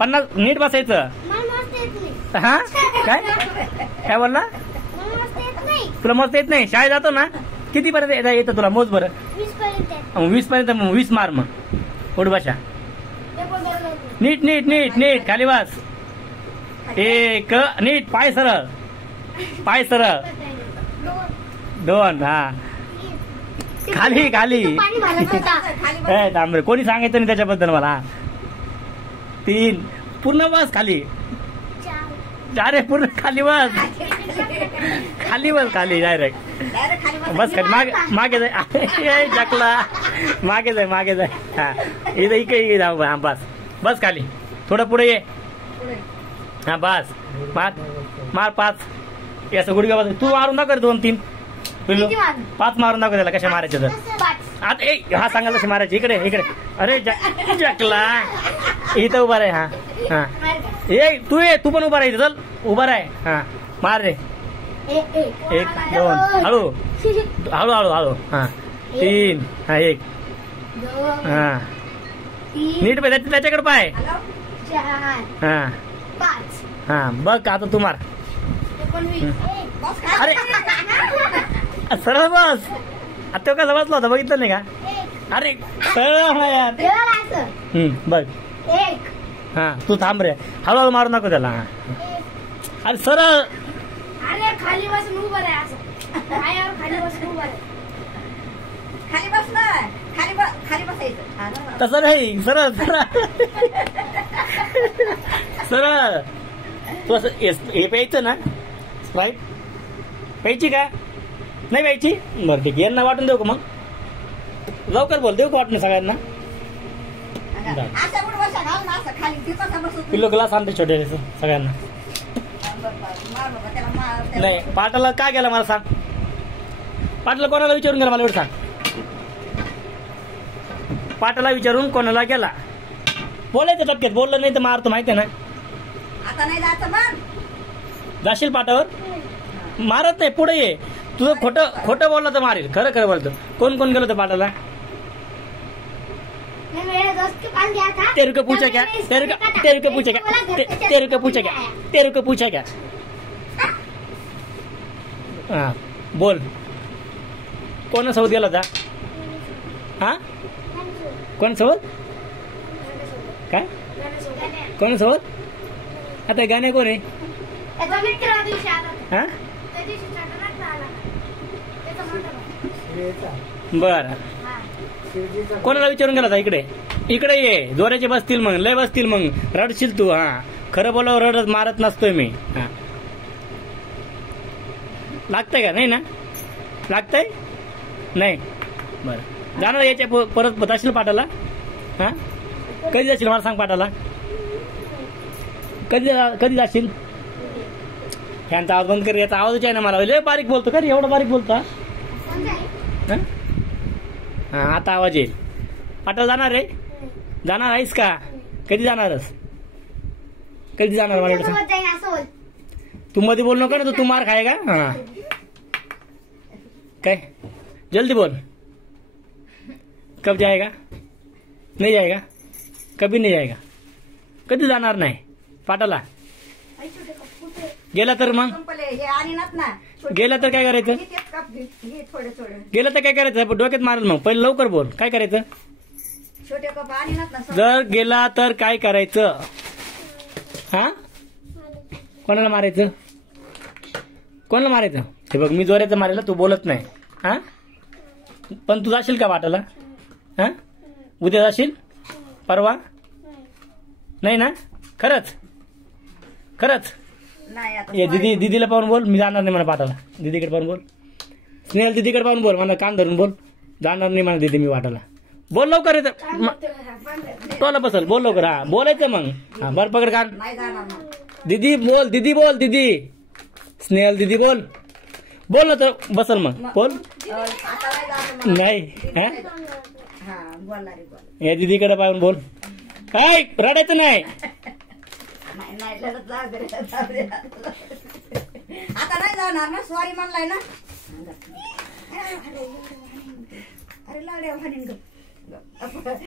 50 नीट बसायचं. हा काय काय बोलला? तुला मस्त येत नाही? शाळेत जातो ना? किती पर्यंत येतं तुला? मोज बरं. 20 पर्यंत. 20 मार मग. पुढे बसा. नीट नीट नीट नीट खाली बस. एक नीट. पाय सरळ. पाय सरळ. 2 हा खाली खाली. थांब रे, कोणी सांगायचं नाही त्याच्याबद्दल मला. 3 पूर्ण बस खाली. 4 पूर्ण खाली बस. खाली बस खाली डायरेक्ट बस खाली. मागे जाय जकला. मागे जाय मागे जाय. हा इथे इकडे जाऊ. हा बस बस खाली. थोडं पुढे ये. हा बस मार मार 5. असं गुडघ्या बस. तू मारून दाखव 2-3 पिल्लू. 5 मारून दाखव त्याला. कशा मारायचे तर आता हा सांगाल कशी मारायची. इकडे इकडे. अरे जकला इथं उभा राह. हा हा तू पण उभा राहायचं. चल उभा राह. हा मार रे. 1 2 हळू हळू हळू हळू. हा 3 हा 1 हा नीट पाय त्याच्याकडे पाय. हा हा बघ आता तू मार. अरे सरळ बस. आता तो कसा बसला होता बघितलं नाही का? अरे सरळ यार. बघ हा तू थांब रे. हळूहळू मारू नको त्याला. अरे सरळ. खाली बसून उभं आहे. असं खाली बसून उभं आहे. खाली बस ना. खाली बसायचं. तसं नाही. सरळ सरळ सरळ. तू असं हे प्यायचं ना स्प्राईट? प्यायची का? नाही प्यायची? बरं ठीक आहे. यांना वाटून देऊ का मग? लवकर बोल. देऊ का वाटून सगळ्यांना? पिल्लू ग्लास आणते छोटे सगळ्यांना. नाही पाटाला काय गेला मला सांग. पाटाला कोणाला विचारून गेला मला एवढं सांग. पाटाला विचारून कोणाला गेला? बोलायचं टपक्यात. बोललं नाही तर मारतो माहिती आहे ना. आता नाही जायचं मग. जाशील पाटावर? मारत नाही. पुढे ये. तुझं खोटं बोलला तर मारेल. खरं खरं बोलतो. कोण कोण गेलं होतं पाटाला? तेरे को पूछा क्या? तेरे को पूछा क्या? तेरे को पूछा क्या? तेरे को पूछा क्या? हा बोल. कोणासोबत गेला होता? हा कोणासोबत? काय कोणासोबत? आता गाणे कोण आहे? हा बर. कोणाला विचारून गेला होता? इकडे इकडे ये. जोराचे बसतील मग. लय बसतील मग. रडशील तू. हा खरं बोलावं. रडत मारत नसतोय मी. हा लागतंय का? नाही ना लागतंय? नाही बरं. जाणार याच्या परत जाशील पाटाला? हा कधी जाशील मला सांग. पाटाला कधी जाशील? फॅनचा आवाज बंद कर. याचा आवाजच आहे ना मला. लय बारीक बोलतो का रे? एवढा बारीक बोलतो? हा आता आवाज येईल. पाटाला जाणार रे? जाणार आहेस का? कधी जाणारच? कधी जाणार मला एवढं सांग. तू मध्ये बोल नको ना. तू मार खाय का? हा काय जल्दी बोल. कब जाएगा? नहीं जाएगा. कभी नहीं जाएगा. कधी जाणार नाही पाटाला? गेला तर मग? गेला तर काय करायचं? गेला तर काय करायचं? डोक्यात मारल मग. पहिले लवकर बोल. काय करायचं? जर गेला तर काय करायचं? हा कोणाला मारायचं? कोणाला मारायचं? हे बघ मी जोराचं मारायला. तू बोलत नाही. हा पण तू जाशील का पाटाला? हा उद्या जाशील? परवा? नाही ना? खरंच खरंच? ये दीदीला पाहून बोल. मी जाणार नाही मला पाटाला. दीदीकडे पाहून बोल. स्नेहल दीदीकडे पाहून बोल. मला कान धरून बोल. जाणार नाही मला दीदी मी पाटाला. बोल लवकर. येतं तोला बसल. बोल लवकर. हा बोलायचं मग. हा बर पकड कान. दीदी बोल. दीदी बोल. दीदी स्नेहल दीदी बोल. बोल ना तर बसल मग. बोल. नाही या दीदीकडे पाहून बोल. काय रडायचं नाही. आता नाही जाणार ना. सॉरी म्हणलाय ना. अरे लाड्या